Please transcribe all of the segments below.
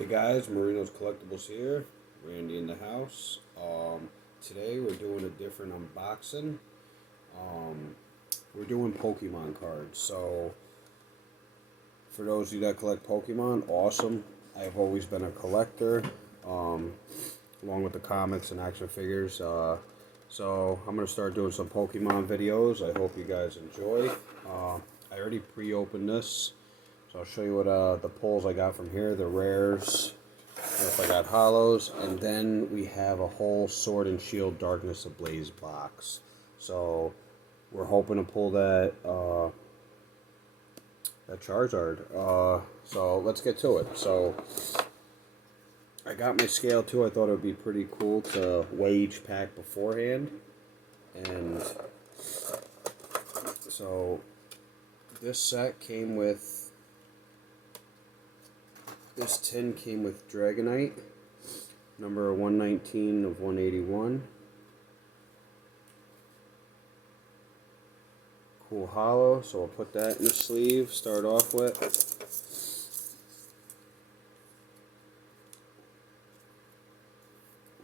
Hey guys, Marino's Collectibles here. Randy in the house. Today we're doing a different unboxing. We're doing Pokemon cards. So for those of you that collect Pokemon, awesome. I've always been a collector, along with the comics and action figures. So I'm gonna start doing some Pokemon videos. I hope you guys enjoy. I already pre-opened this. So I'll show you what the pulls I got from here, the rares, if I got hollows, and then we have a whole Sword and Shield Darkness Ablaze box. So we're hoping to pull that that Charizard. So let's get to it. So I got my scale too. I thought it would be pretty cool to weigh each pack beforehand, and so this set came with. This tin came with Dragonite, number 119 of 181. Cool hollow, so I'll put that in the sleeve, start off with.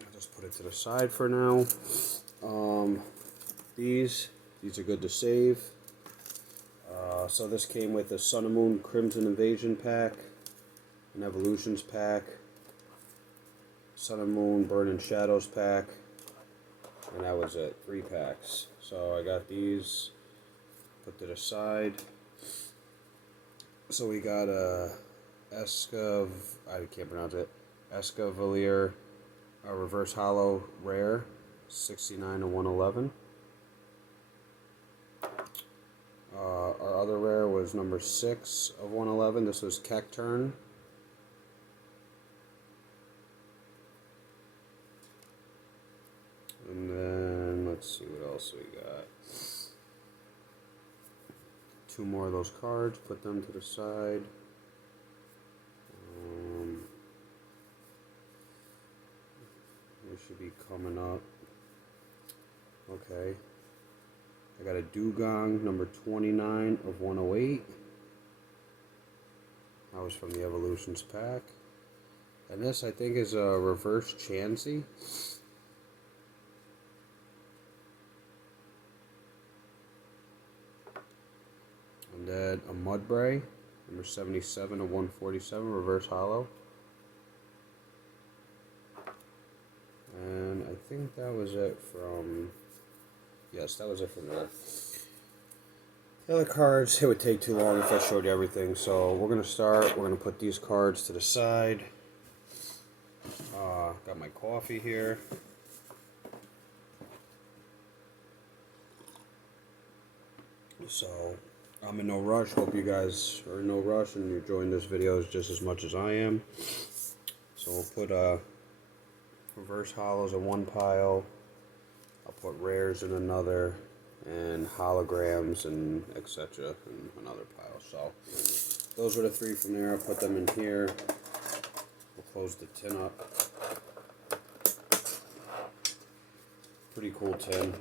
I'll just put it to the side for now. These are good to save. So this came with a Sun and Moon Crimson Invasion pack, an Evolutions pack, Sun and Moon Burning Shadows pack, and that was it, 3 packs. So I got these put to the side. So we got a I can't pronounce it, Escavalier, a reverse hollow rare, 69 of 111. Our other rare was number 6 of 111. This was Cacturn. And then, let's see what else we got. 2 more of those cards, put them to the side. They should be coming up. Okay. I got a Dugong, number 29 of 108. That was from the Evolutions pack. And this, I think, is a reverse Chansey. And then a Mudbray, number 77 of 147, reverse hollow. And I think that was it from... Yes, that was it from there. The other cards, it would take too long if I showed you everything. So we're going to start. We're going to put these cards to the side. Got my coffee here. So I'm in no rush. Hope you guys are in no rush and you're enjoying this video just as much as I am. So we'll put reverse hollows in one pile. I'll put rares in another, and holograms and etc. in another pile. So those were the 3 from there. I'll put them in here. We'll close the tin up. Pretty cool tin.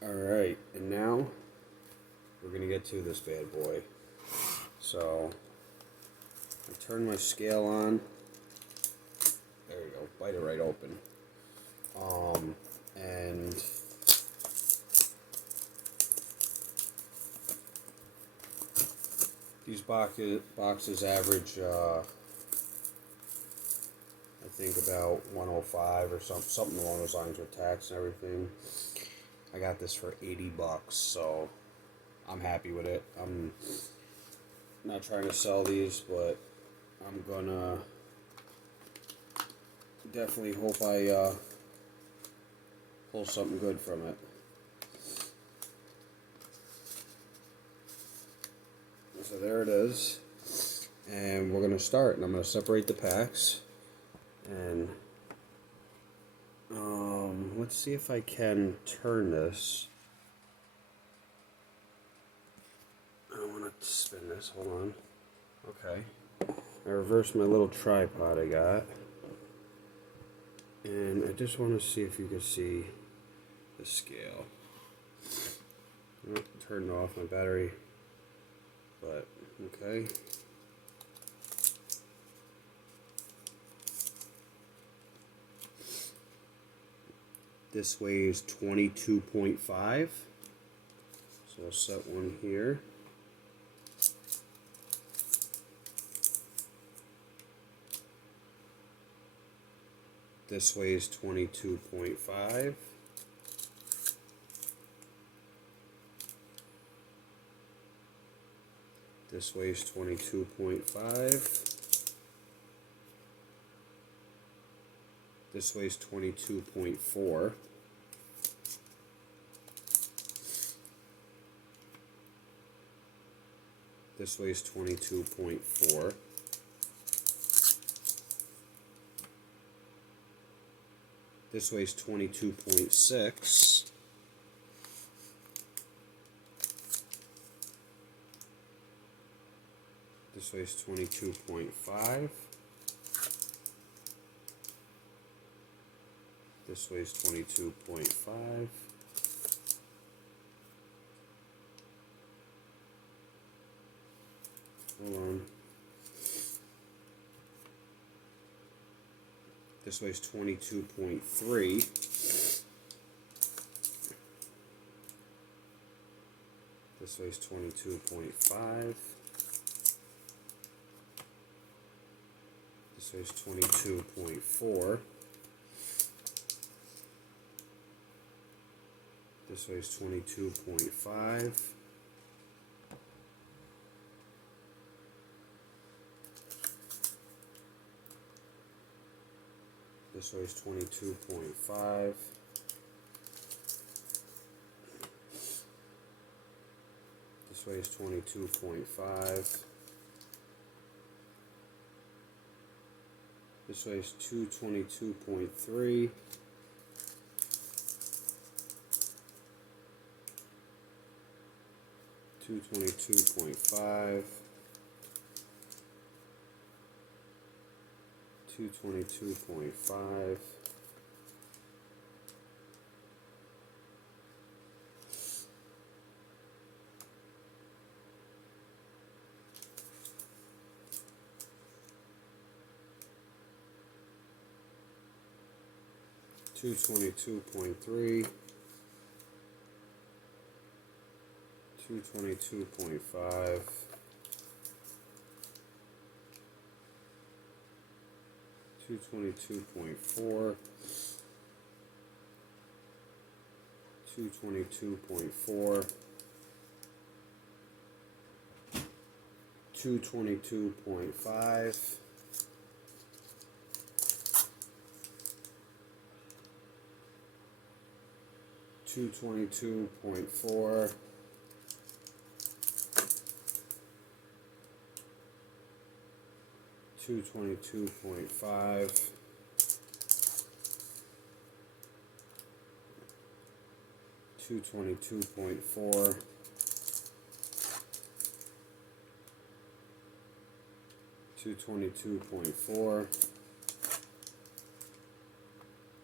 Alright, and now we're going to get to this bad boy. So I turn my scale on. There you go, bite it right open. And these boxes average, I think about 105 or something along those lines with tax and everything. I got this for 80 bucks, so I'm happy with it. I'm not trying to sell these, but I'm gonna definitely hope I pull something good from it. So there it is, and we're gonna start, and I'm gonna separate the packs, and let's see if I can turn this. I want to spin this, hold on. Okay, I reversed my little tripod I got, and I just want to see if you can see the scale. Turned off my battery, but okay. This weighs 22.5. So I'll set one here. This weighs 22.5. This weighs 22.5. This weighs 22.4. This weighs 22.4. This weighs 22.6. This weighs 22.5. This weighs 22.5. Hold on. This weighs 22.3. This weighs 22.5. This weighs 22.4. This weighs 22.5. This weighs 22.5. This weighs 22.5. This weighs 222.3. $222.5, $222.5, $222.3, $222.5, $222.4, $222.4, $222.5, $222.4, $222.5, $222.4, $222.4,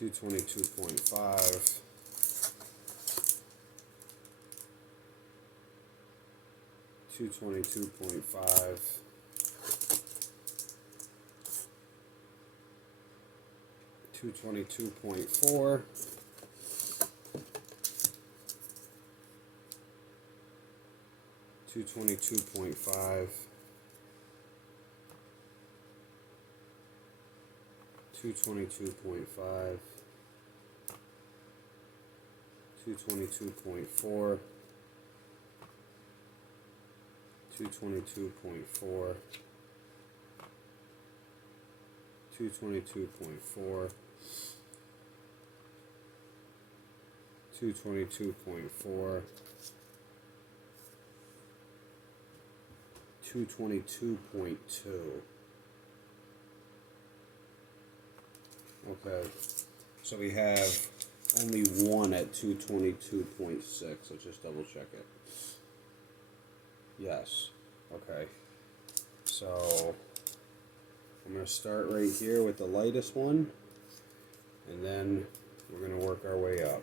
$222.5, $222.5, $222.4, $222.5, $222.5, $222.4, $222.4, $222.4, $222.4, $222.2. Okay, so we have only one at 222.6. Let's just double check it. Yes. Okay. So I'm going to start right here with the lightest one, and then we're going to work our way up.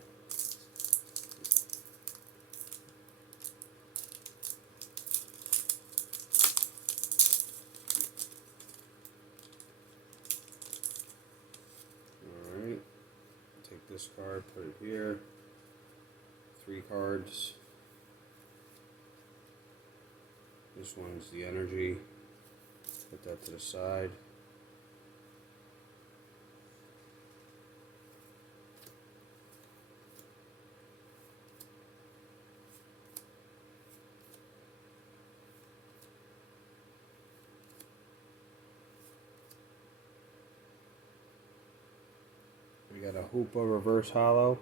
Alright. this card, put it here. 3 cards. This one's the energy. Put that to the side. We got a Hoopa reverse hollow.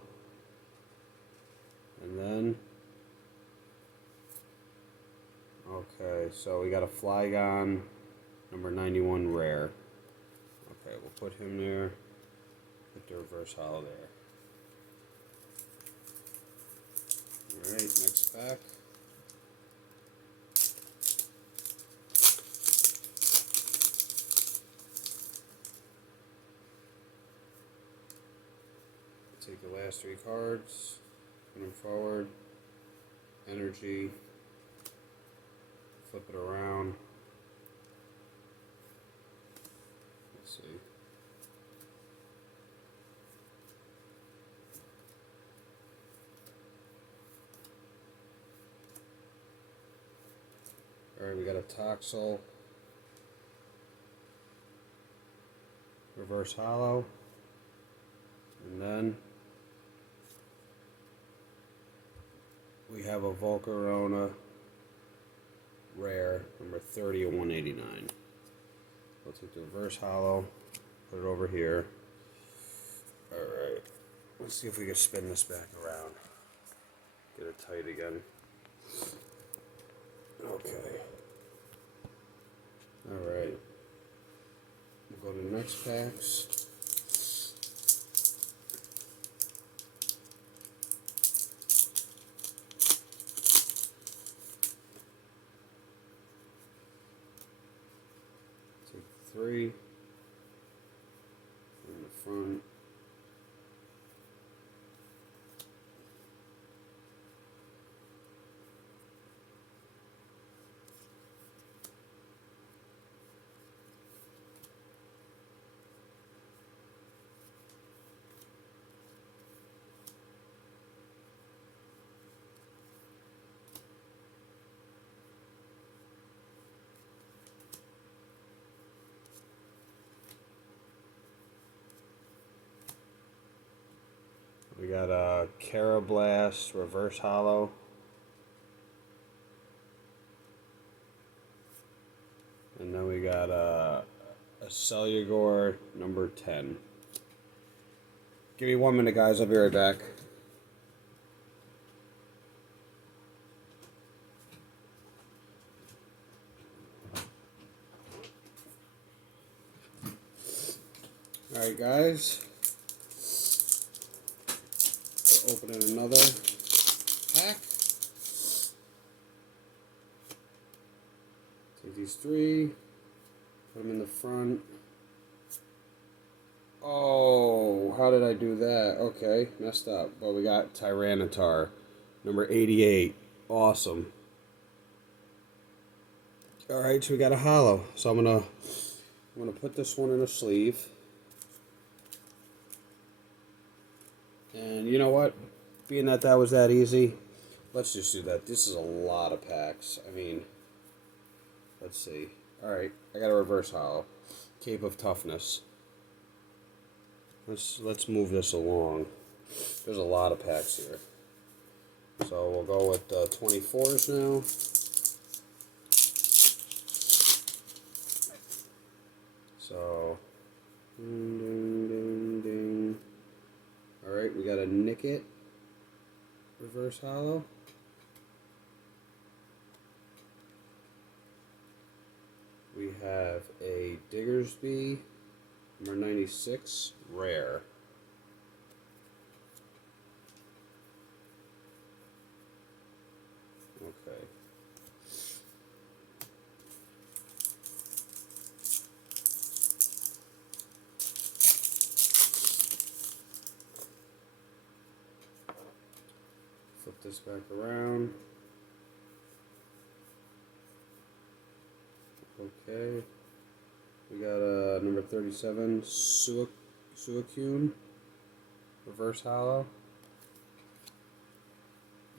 And then, okay, so we got a Flygon number 91 rare. Okay, we'll put him there. Put the reverse hollow there. Alright, next pack. Take the last 3 cards, put them forward, energy, flip it around. Let's see. Alright, we got a Toxel, reverse hollow, and then we have a Volcarona rare, number 30 of 189. We'll take the reverse hollow, put it over here. Alright, let's see if we can spin this back around. Get it tight again. Okay. Alright. We'll go to the next packs. Take 3 in the front. We got a Carablast reverse hollow. And then we got a Celugor number 10. Give me 1 minute, guys. I'll be right back. Alright, guys. We're opening another pack. Take these 3, put them in the front. Oh, how did I do that? Okay, messed up. But we got Tyranitar, number 88. Awesome. Alright, so we got a hollow. So I'm gonna put this one in a sleeve. And you know what? Being that was that easy, let's just do that. This is a lot of packs. I mean, let's see. Alright, I got a reverse hollow. Cape of Toughness. Let's move this along. There's a lot of packs here. So we'll go with 24s now. So, ding, ding, ding, ding. Alright, we got a Nickit reverse hollow. We have a Diggersby number 96 rare. Okay. Flip this back around. Okay. We got number 37, Suicune. reverse hollow.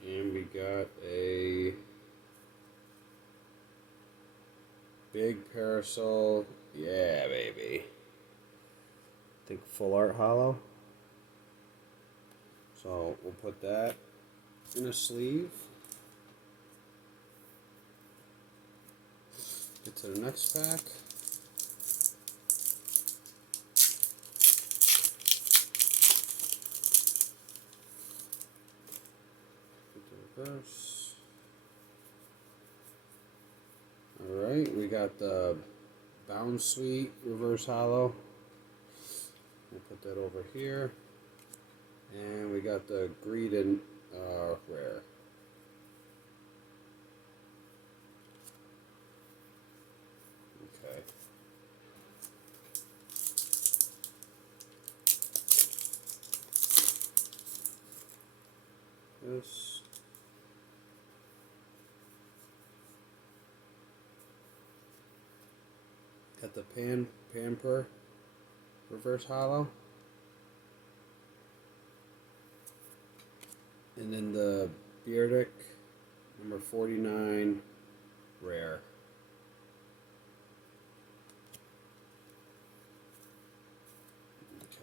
And we got a big parasol. Yeah, baby. I think full art hollow. So we'll put that in a sleeve. Get to the next pack. Get the reverse. Alright, we got the Bound Sweet reverse hollow. We'll put that over here. And we got the Greedent rare. Okay. This. Got the Pamper reverse hollow. And then the Beardic number 49 rare.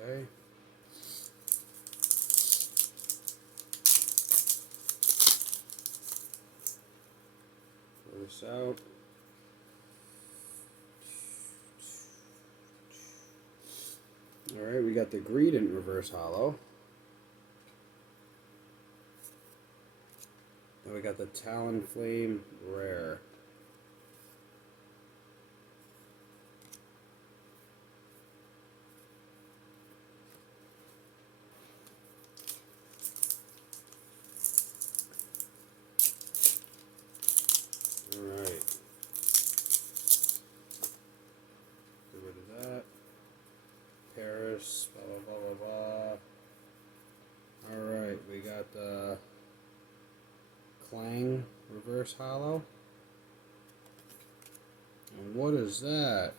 Okay. Pull this out. Alright, we got the Greedent reverse hollow. And we got the Talonflame rare. Alright. Get rid of that. Paris, blah blah blah blah blah. Alright, we got the Clang reverse hollow. And what is that?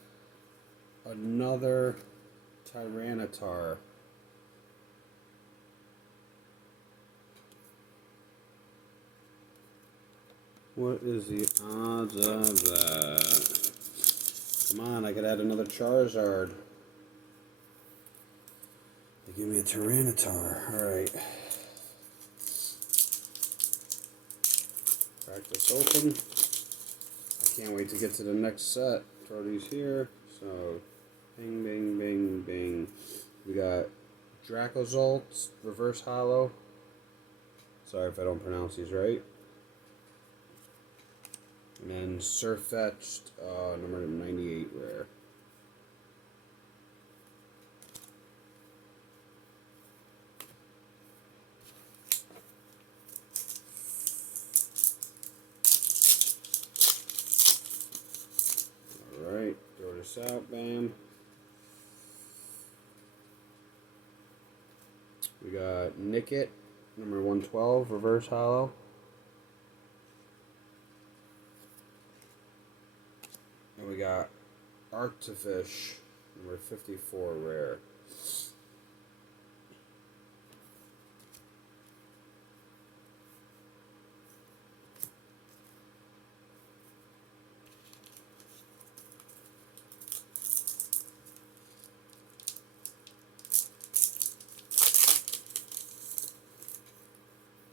Another Tyranitar. What is the odds of that? Come on, I could add another Charizard. They give me a Tyranitar. Alright. Crack this open. I can't wait to get to the next set. Throw these here. So, bing, bing, bing, bing. We got Dracozolt reverse hollow. Sorry if I don't pronounce these right. And then Surfetched, number 98 rare. Alright, throw this out, bam. We got Nickit, number 112, reverse hollow. And we got Arctifish, number 54, rare.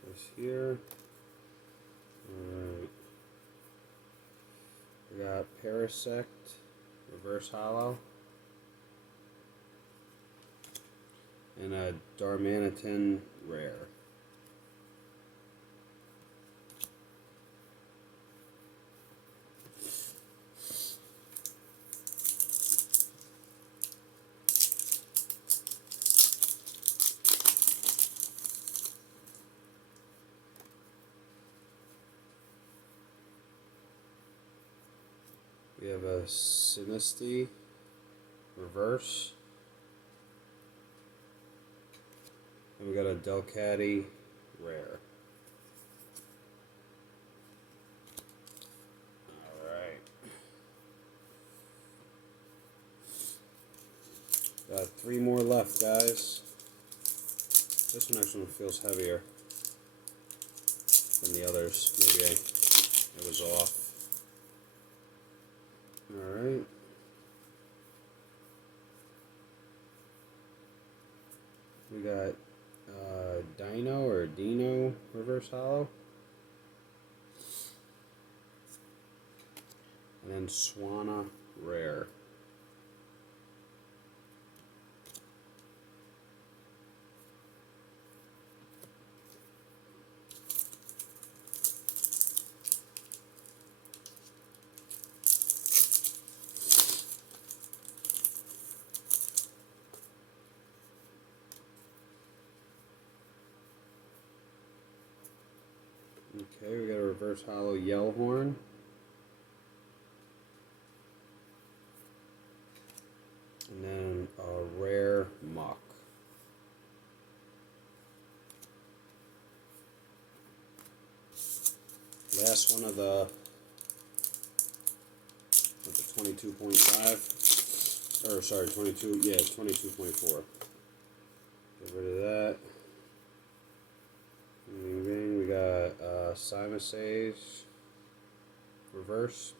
This here. Alright. We got Parasect, reverse hollow. And a Darmanitan rare. We have a Sinistea reverse. And we got a Delcatty rare. Alright. Got 3 more left, guys. This one actually feels heavier than the others. Maybe it was off. Alright. We got Dino or Dino reverse hollow. And then Swana rare. Okay, we got a reverse hollow Yellhorn. And then a rare Muck. Last one of the 22.5. Or sorry, 22, yeah, 22.4. Get rid of that. Bing, we got Simasage reverse.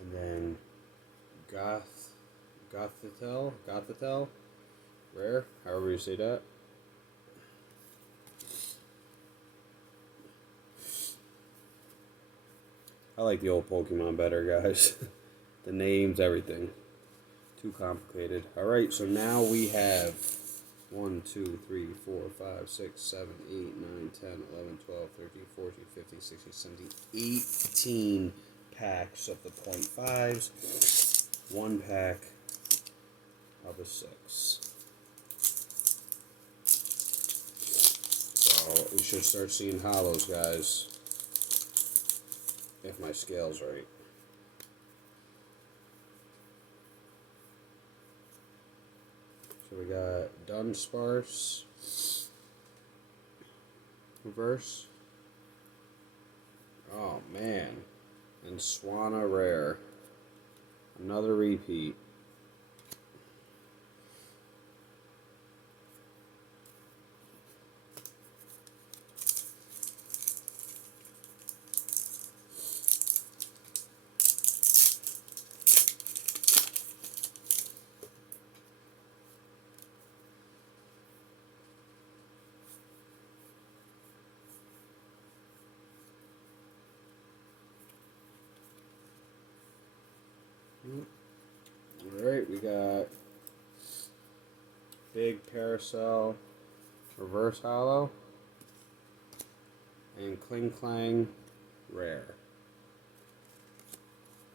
And then Gothitelle, rare, however you say that. I like the old Pokemon better, guys. The names, everything. Too complicated. Alright, so now we have 1, 2, 3, 4, 5, 6, 7, 8, 9, 10, 11, 12, 13, 14, 15, 16, 17, 18 packs of the 0.5s. 1 pack of a 6. So we should start seeing hollows, guys. If my scale's right. So we got Dunsparce reverse. Oh man. And Swana rare. Another repeat. Alright, we got Big Parasol reverse hollow and Kling Clang rare.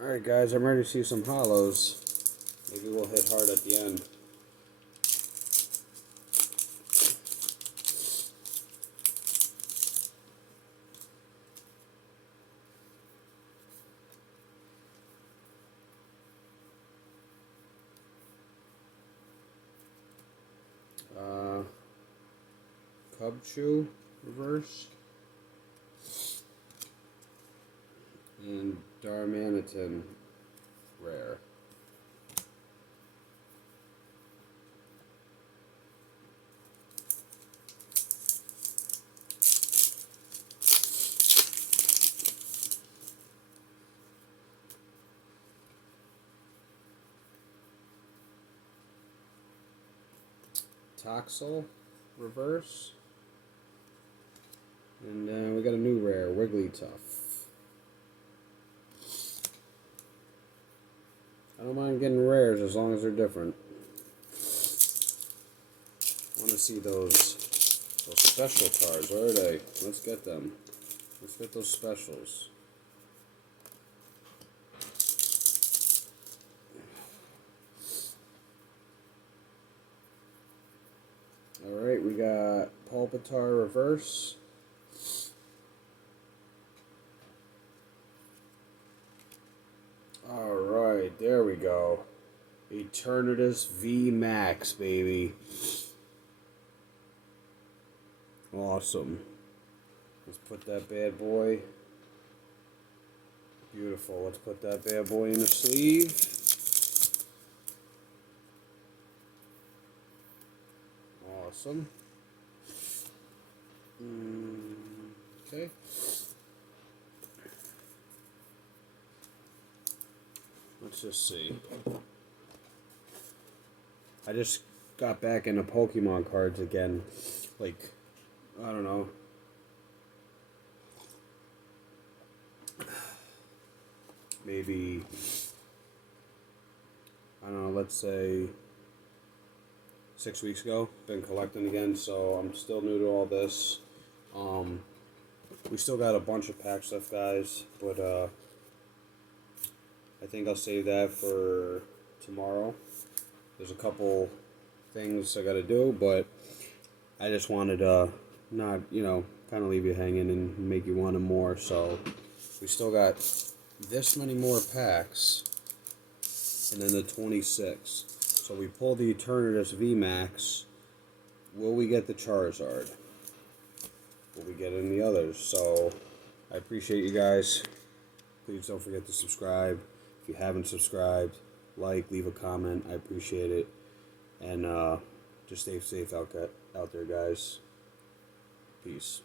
Alright guys, I'm ready to see some hollows. Maybe we'll hit hard at the end. Cubchoo reverse and Darmanitan rare. Toxel reverse. And we got a new rare, Wigglytuff. I don't mind getting rares as long as they're different. I want to see those special cards. Where are they? Let's get them. Let's get those specials. Alright, we got Pulpitar reverse. Alright, there we go. Eternatus V Max, baby. Awesome. Let's put that bad boy. Beautiful. Let's put that bad boy in the sleeve. Awesome. Okay. Let's just see. I just got back into Pokemon cards again. Like, I don't know. Maybe, I don't know, let's say 6 weeks ago. Been collecting again, so I'm still new to all this. We still got a bunch of pack stuff, guys, but I think I'll save that for tomorrow. There's a couple things I gotta do, but I just wanted to not, kind of leave you hanging and make you want more. So we still got this many more packs, and then the 26. So we pull the Eternatus VMAX. Will we get the Charizard? Will we get any others? So I appreciate you guys. Please don't forget to subscribe. If you haven't subscribed, leave a comment. I appreciate it. And just stay safe out there, guys. Peace.